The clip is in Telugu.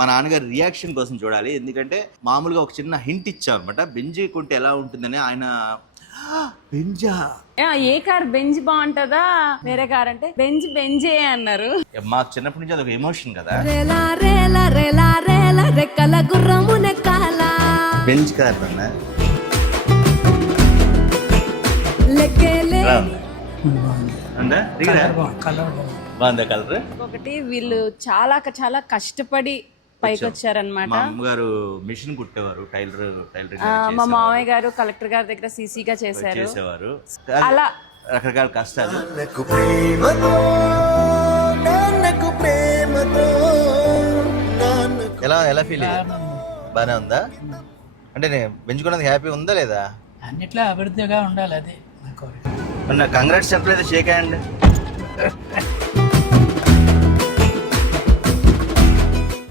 మా నాన్నగారి రియాక్షన్ కోసం చూడాలి. ఎందుకంటే మామూలుగా ఒక చిన్న హింట్ ఇచ్చాం అనమాట, బెంజ్ కొంటే ఎలా ఉంటుందని. ఆయన బెంజా ఏ కార్ బెంజ్ బాగుంటుందా వేరే కార్ అంటే బెంజ్ బెంజే అన్నారు. మాకు చిన్నప్పటి నుంచి అదొక ఎమోషన్ కదా. బెంజ్ కార్ బాగుందా కలర్? ఒకటి వీళ్ళు చాలా చాలా కష్టపడి పైకి వచ్చారనమాట. మా అమ్మగారు మిషన్ కుట్టేవారు, టైలరింగ్ మా మామయ్య గారు కలెక్టర్ గారి దగ్గర సీసీగా చేసేవారు. అలా రకరకాల కష్టాలు. ఎలా ఫీల్ అయ్యింది? బానే ఉందా? అంటే నేను పెంచుకున్నది హ్యాపీ ఉందా లేదా? అన్నిట్లో అభివృద్ధిగా ఉండాలి, అదే నా కోరిక. కంగ్రాట్స్ చెప్పలేదు, షేక్ హ్యాండ్.